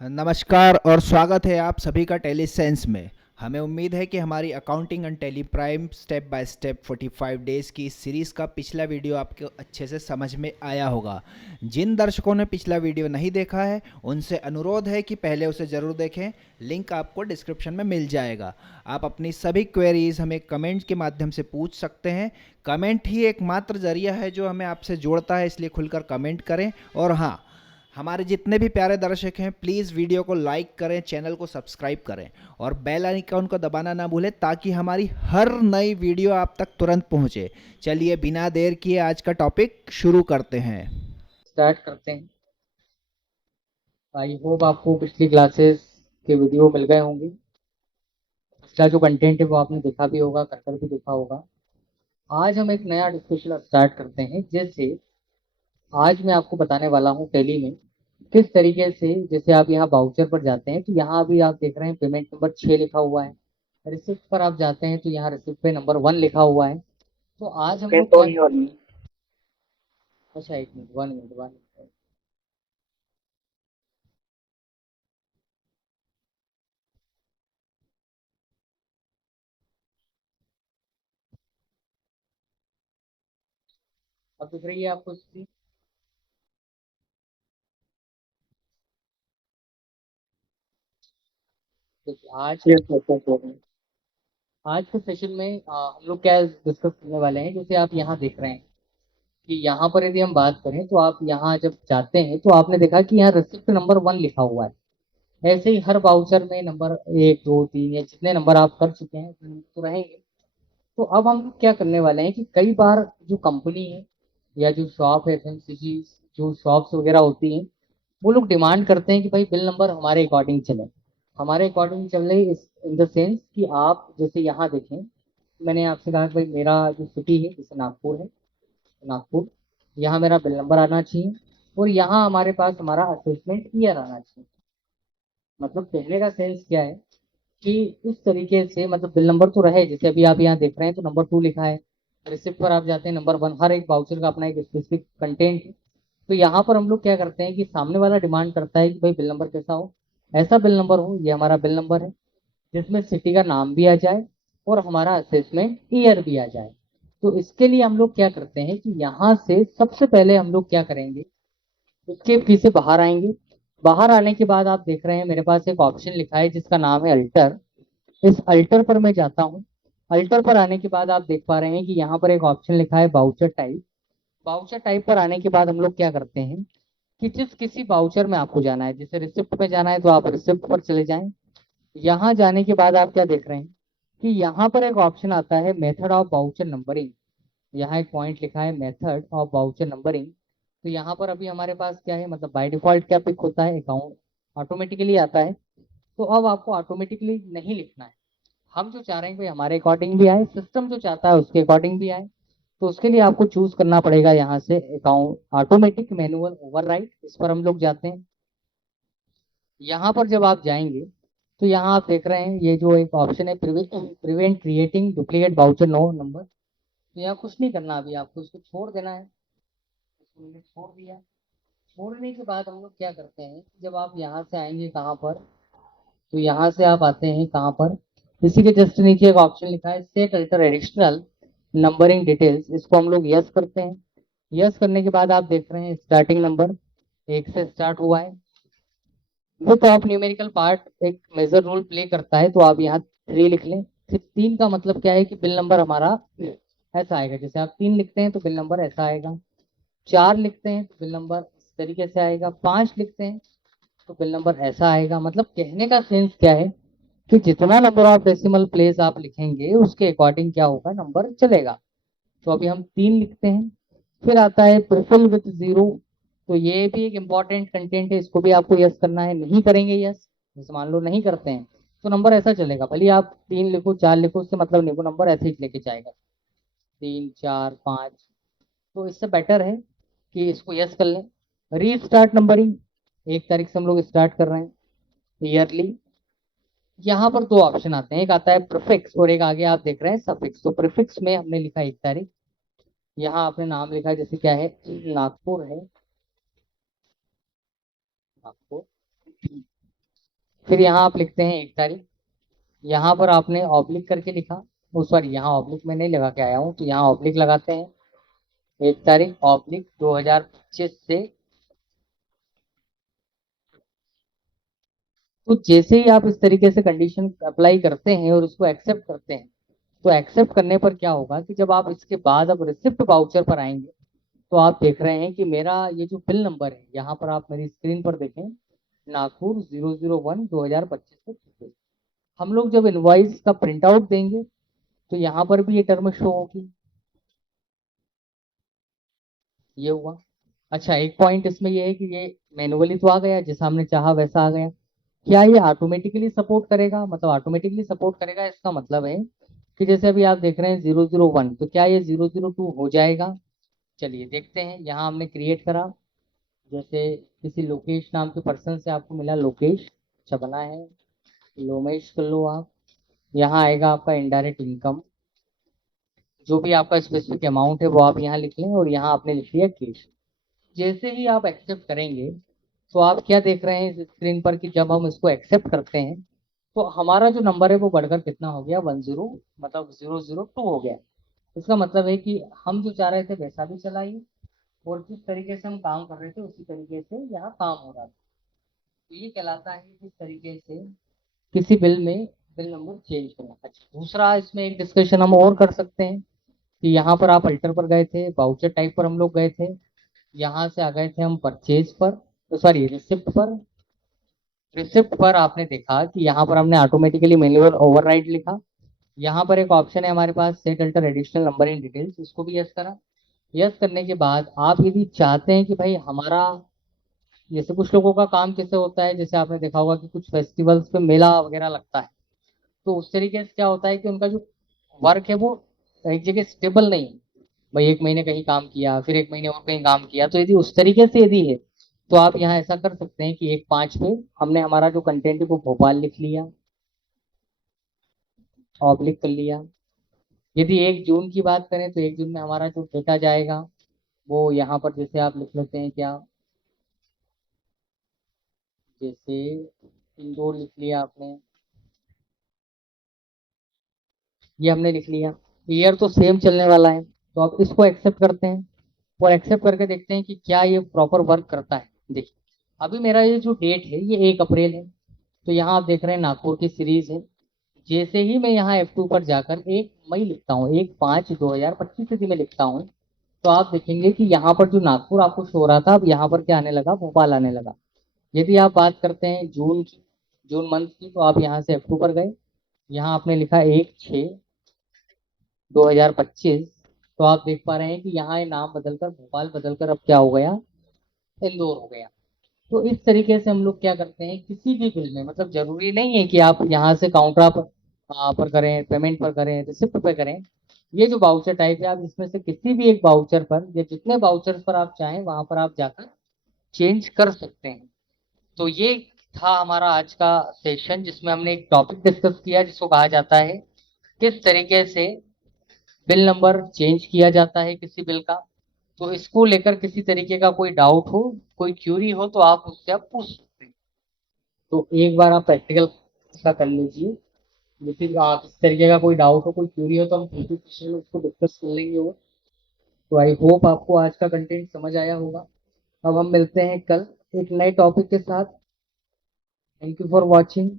नमस्कार और स्वागत है आप सभी का टेली सेंस में। हमें उम्मीद है कि हमारी accounting and Tally Prime step by step 45 days की इस सीरीज़ का पिछला वीडियो आपको अच्छे से समझ में आया होगा। जिन दर्शकों ने पिछला वीडियो नहीं देखा है उनसे अनुरोध है कि पहले उसे ज़रूर देखें। लिंक आपको डिस्क्रिप्शन में मिल जाएगा। आप अपनी सभी क्वेरीज हमें कमेंट के माध्यम से पूछ सकते हैं। कमेंट ही एकमात्र जरिया है जो हमें आपसे जोड़ता है, इसलिए खुलकर कमेंट करें। और हाँ, हमारे जितने भी प्यारे दर्शक हैं प्लीज़ वीडियो को लाइक करें, चैनल को सब्सक्राइब करें और बेल आइकन को दबाना ना भूलें ताकि हमारी हर नई वीडियो आप तक तुरंत पहुंचे। चलिए बिना देर किए आज का टॉपिक शुरू करते हैं। स्टार्ट करते हैं। आई होप आपको पिछली क्लासेस के वीडियो मिल गए होंगे। पिछला जो कंटेंट है वो आपने देखा भी होगा, कर भी देखा होगा। आज हम एक नया डिस्कशन स्टार्ट करते हैं। जैसे आज मैं आपको बताने वाला हूँ टैली में किस तरीके से, जैसे आप यहाँ बाउचर पर जाते हैं तो यहाँ अभी आप देख रहे हैं पेमेंट नंबर 6 लिखा हुआ है। रिसिप्ट पर आप जाते हैं तो यहाँ रिसिप्ट पे नंबर 1 लिखा हुआ है। तो आज हम लोग क्या, अच्छा एक मिनट, 1 मिनट 1 मिनट। अब दिख रही है आपको स्क्रीन? देखिए आज के सेशन में हम लोग क्या डिस्कस करने वाले हैं। जैसे आप यहाँ देख रहे हैं कि यहाँ पर यदि हम बात करें तो आप यहाँ जब जाते हैं तो आपने देखा कि यहाँ रिसिप्ट नंबर 1 लिखा हुआ है। ऐसे ही हर बाउचर में नंबर 1 2 3 या जितने नंबर आप कर चुके हैं तो रहेंगे। तो अब हम लोग क्या करने वाले हैं कि कई बार जो कंपनी है या जो शॉप है, एफएमसीजी जो शॉप्स वगैरह होती हैं, वो लोग डिमांड करते हैं कि भाई बिल नंबर हमारे अकॉर्डिंग चले। हमारे अकॉर्डिंग चले इस इन द सेंस कि आप जैसे यहाँ देखें, मैंने आपसे कहा कि भाई मेरा जो सिटी है जैसे नागपुर है, नागपुर, यहाँ मेरा बिल नंबर आना चाहिए और यहाँ हमारे पास हमारा असेसमेंट ईयर आना चाहिए। मतलब कहने का सेंस क्या है कि इस तरीके से मतलब बिल नंबर तो रहे, जैसे अभी आप यहाँ देख रहे हैं तो नंबर 2 लिखा है। रिसिप्ट पर आप जाते हैं नंबर 1, हर एक वाउचर का अपना एक स्पेसिफिक कंटेंट है। तो यहाँ पर हम लोग क्या करते हैं कि सामने वाला डिमांड करता है कि भाई बिल नंबर कैसा हो, ऐसा बिल नंबर हो, ये हमारा बिल नंबर है जिसमें सिटी का नाम भी आ जाए और हमारा असेसमेंट ईयर भी आ जाए। तो इसके लिए हम लोग क्या करते हैं कि यहाँ से सबसे पहले हम लोग क्या करेंगे, उसके पीछे बाहर आएंगे। बाहर आने के बाद आप देख रहे हैं मेरे पास एक ऑप्शन लिखा है जिसका नाम है अल्टर। इस अल्टर पर मैं जाता हूँ। अल्टर पर आने के बाद आप देख पा रहे हैं कि यहाँ पर एक ऑप्शन लिखा है बाउचर टाइप। बाउचर टाइप पर आने के बाद हम लोग क्या करते हैं कि जिस किसी बाउचर में आपको जाना है, जैसे रिसिप्ट में जाना है तो आप रिसिप्ट पर चले जाएं। यहाँ जाने के बाद आप क्या देख रहे हैं कि यहाँ पर एक ऑप्शन आता है मेथड ऑफ बाउचर नंबरिंग। यहाँ एक पॉइंट लिखा है मेथड ऑफ बाउचर नंबरिंग। तो यहाँ पर अभी हमारे पास क्या है, मतलब बाय डिफॉल्ट क्या पिक होता है, अकाउंट ऑटोमेटिकली आता है। तो अब आपको ऑटोमेटिकली नहीं लिखना है। हम जो चाह रहे हैं कि भाई हमारे अकॉर्डिंग भी आए, सिस्टम जो चाहता है उसके अकॉर्डिंग भी आए। तो उसके लिए आपको चूज करना पड़ेगा यहाँ से अकाउंट ऑटोमेटिक मैनुअल ओवरराइड, इस पर हम लोग जाते हैं। यहाँ पर जब आप जाएंगे तो यहाँ आप देख रहे हैं ये जो एक ऑप्शन है prevent creating duplicate voucher no number. तो यहाँ कुछ नहीं करना, अभी आपको इसको छोड़ देना है। इसको मैंने छोड़ दिया। छोड़ने के बाद हम लोग क्या करते हैं, जब आप यहाँ से आएंगे कहाँ पर, तो यहाँ से आप आते हैं कहाँ पर, इसी के जस्ट नीचे एक ऑप्शन लिखा है set alter additional numbering details, इसको हम लोग यस करते हैं। यस करने के बाद आप देख रहे हैं स्टार्टिंग नंबर 1 से स्टार्ट हुआ है। वो तो आप न्यूमेरिकल पार्ट एक मेजर रोल प्ले करता है, तो आप यहाँ 3 लिख लें। फिर 3 का मतलब क्या है कि बिल नंबर हमारा ऐसा आएगा। जैसे आप 3 लिखते हैं तो बिल नंबर ऐसा आएगा। 4 लिखते हैं तो बिल नंबर इस तरीके से आएगा। 5 लिखते हैं तो बिल नंबर ऐसा आएगा। मतलब कहने का सेंस क्या है कि जितना नंबर ऑफ डेसिमल प्लेस आप लिखेंगे उसके अकॉर्डिंग क्या होगा, नंबर चलेगा। तो अभी हम 3 लिखते हैं। फिर आता है प्रिफिल विथ 0। तो ये भी एक इम्पॉर्टेंट कंटेंट है, इसको भी आपको यस करना है। नहीं करेंगे यस, जैसे मान लो नहीं करते हैं, तो नंबर ऐसा चलेगा, भले आप 3 लिखो 4 लिखो, उससे मतलब नहीं, वो नंबर ऐसे ही लेके जाएगा, 3 4 5। तो इससे बेटर है कि इसको यस कर लें। रीस्टार्ट नंबरिंग, 1 तारीख से हम लोग स्टार्ट कर रहे हैं ईयरली। यहाँ पर 2 ऑप्शन आते हैं, एक आता है प्रीफिक्स और एक आगे आप देख रहे हैं सफिक्स। तो प्रीफिक्स में हमने लिखा 1 तारीख। यहाँ आपने नाम लिखा है, जैसे क्या है, नागपुर है, नागपुर। फिर यहाँ आप लिखते हैं 1 तारीख, यहाँ पर आपने ऑब्लिक करके लिखा, वो सॉरी यहाँ ऑब्लिक मैं नहीं लगा के आया हूँ, तो यहाँ ऑब्लिक लगाते हैं 1 तारीख ऑब्लिक 2025 से। तो जैसे ही आप इस तरीके से कंडीशन अप्लाई करते हैं और उसको एक्सेप्ट करते हैं, तो एक्सेप्ट करने पर क्या होगा कि जब आप इसके बाद अब रिसिप्ट वाउचर पर आएंगे, तो आप देख रहे हैं कि मेरा ये जो बिल नंबर है, यहाँ पर आप मेरी स्क्रीन पर देखें, नागपुर 001/2025 से छूटे। हम लोग जब इनवॉइस का प्रिंट आउट देंगे, तो यहाँ पर भी ये टर्म शो होगी। ये हुआ। अच्छा, एक पॉइंट इसमें ये है कि ये मैनुअली तो आ गया, जैसा हमने चाहा वैसा आ गया। क्या ये ऑटोमेटिकली सपोर्ट करेगा? मतलब ऑटोमेटिकली सपोर्ट करेगा, इसका मतलब है कि जैसे अभी आप देख रहे हैं 001, तो क्या ये 002 हो जाएगा? चलिए देखते हैं। यहाँ हमने क्रिएट करा, जैसे किसी लोकेश नाम के पर्सन से आपको मिला लोकेश, अच्छा बना है, लोमेश कर लो आप। यहाँ आएगा आपका इनडायरेक्ट इनकम, जो भी आपका स्पेसिफिक अमाउंट है वो आप यहाँ लिख लें, और यहाँ आपने लिख लिया कैश। जैसे ही आप एक्सेप्ट करेंगे, तो आप क्या देख रहे हैं इस स्क्रीन पर कि जब हम इसको एक्सेप्ट करते हैं, तो हमारा जो नंबर है वो बढ़कर कितना हो गया? 10, मतलब 002 हो गया। इसका मतलब है कि हम जो चाह रहे थे वैसा भी चला ये, और जिस तरीके से हम काम कर रहे थे उसी तरीके से यहाँ काम हो रहा था। तो ये कहलाता है किस तरीके से किसी बिल में बिल नंबर चेंज करना। अच्छा, दूसरा इसमें एक डिस्कशन हम और कर सकते हैं कि यहाँ पर आप अल्टर पर गए थे, बाउचर टाइप पर हम लोग गए थे, यहाँ से आ गए थे हम परचेज पर, तो सॉरी रिसिप्ट पर। रिसिप्ट पर आपने देखा कि यहाँ पर हमने ऑटोमेटिकली मैन्युअल ओवरराइड लिखा। यहाँ पर एक ऑप्शन है हमारे पास, set alter additional number in details, इसको भी यस करा। यस करने के बाद आप यदि चाहते हैं कि भाई हमारा, जैसे कुछ लोगों का काम कैसे होता है, जैसे आपने देखा होगा कि कुछ फेस्टिवल्स पे मेला वगैरह लगता है, तो उस तरीके से क्या होता है कि उनका जो वर्क है वो एक जगह स्टेबल नहीं है। भाई 1 महीने कहीं काम किया, फिर 1 महीने और कहीं काम किया, तो यदि उस तरीके से यदि है, तो आप यहाँ ऐसा कर सकते हैं कि 1/5 पे हमने हमारा जो कंटेंट है वो भोपाल लिख लिया, ऑब्लिक कर लिया। यदि 1 जून की बात करें, तो 1 जून में हमारा जो डेटा जाएगा वो यहाँ पर जैसे आप लिख लेते हैं क्या, जैसे इंदौर लिख लिया आपने, ये हमने लिख लिया। ईयर तो सेम चलने वाला है, तो आप इसको एक्सेप्ट करते हैं और एक्सेप्ट करके देखते हैं कि क्या ये प्रॉपर वर्क करता है। देखिए, अभी मेरा ये जो डेट है ये 1 अप्रैल है, तो यहाँ आप देख रहे हैं नागपुर की सीरीज है। जैसे ही मैं यहाँ F2 पर जाकर 1 मई लिखता हूँ, 1/5/2025 यदि मैं लिखता हूँ, तो आप देखेंगे कि यहाँ पर जो नागपुर आपको शो हो रहा था, अब यहाँ पर क्या आने लगा? भोपाल आने लगा। यदि आप बात करते हैं जून की, जून मंथ की, तो आप यहाँ से F2 पर गए, यहाँ आपने लिखा 1/6/2025, तो आप देख पा रहे हैं कि यहाँ ये नाम बदलकर भोपाल बदलकर अब क्या हो गया? इंदौर हो गया। तो इस तरीके से हम लोग क्या करते हैं किसी भी बिल में, मतलब जरूरी नहीं है कि आप यहाँ से काउंटर पर करें, पेमेंट पर करें, रिसिप्ट पे करें। ये जो बाउचर टाइप है, आप इसमें से किसी भी एक बाउचर पर या जितने बाउचर पर आप चाहें वहां पर आप जाकर चेंज कर सकते हैं। तो ये था हमारा आज का सेशन, जिसमें हमने एक टॉपिक डिस्कस किया जिसको कहा जाता है किस तरीके से बिल नंबर चेंज किया जाता है किसी बिल का। तो इसको लेकर किसी तरीके का कोई डाउट हो, कोई क्यूरी हो, तो आप उससे आप पूछ सकते हैं। तो एक बार आप प्रैक्टिकल का कर लीजिए, लेकिन आप इस तरीके का कोई डाउट हो, कोई क्यूरी हो, तो हम फिर सेशन में उसको डिस्कस कर लेंगे। और तो आई होप आपको आज का कंटेंट समझ आया होगा। अब हम मिलते हैं कल एक नए टॉपिक के साथ। Thank you for watching.